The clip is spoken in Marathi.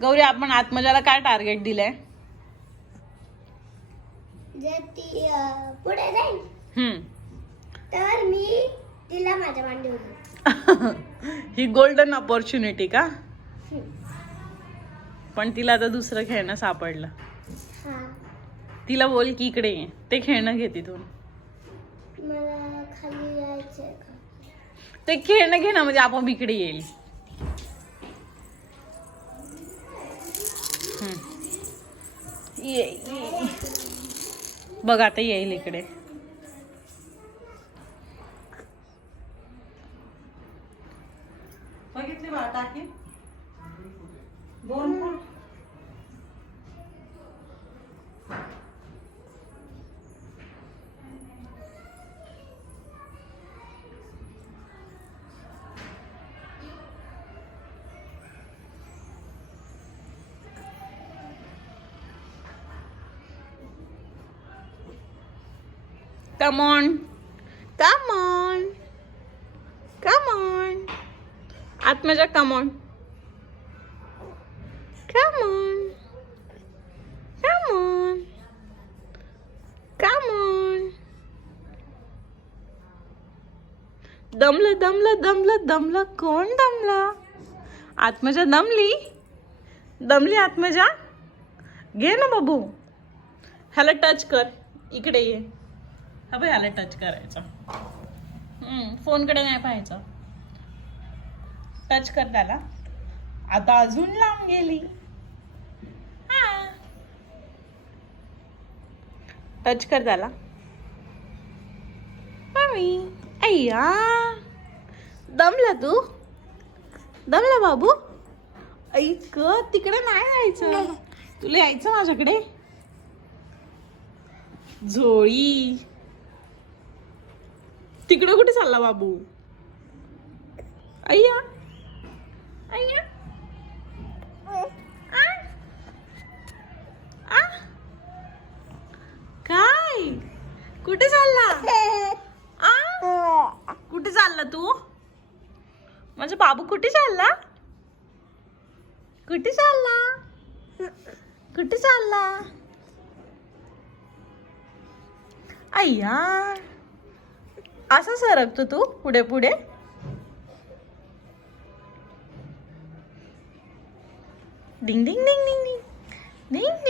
गौरी आपण आत्मजाला काय टार्गेट दिलंय? जर ती अं, पुढे जाईल हम्म. तर मी तिला माझ्या मांडीवर घेईन. ही गोल्डन ऑपॉर्च्युनिटी का. पण तिला आता दुसरं खेळणं सापडलं. हा. तिला बोल की इकडे ये. ते खेळणं घे तिथून. मला खाली यायचंय का? ते खेळणं घे ना म्हणजे आपोआप इकडे येईल. ये बघ आता येईल इकडे. बघितली बा टाकी. दोन फूट. Come on. Come on. Come on. Atmaja come on. Come on. Come on. Come on. दमलं दमलं दमलं दमलं कोण दमलं आत्मजा दमली दमली आत्मजा घे ना बाबू ह्याला टच कर इकडे ये हा बाई ह्याला टच करायचं. हम्म, फोनकडे नाही पाहायचं. टच कर त्याला आता अजून लांब गेली. टच कर त्याला अय्या. दमला तू? दमला बाबू? ऐक तिकडे नाही जायचं. तुला यायचं माझ्याकडे? झोळी. तिकडे कुठे चालला बाबू? अय्या. अय्या. आ? काय? कुठे चालला? कुठे चालला तू? माझा बाबू कुठे चालला? कुठे चालला? कुठे चालला? अय्या. असं सरकतो तू पुढे पुढे. डिंग डिंग डिंग डिंग डिंग डिंग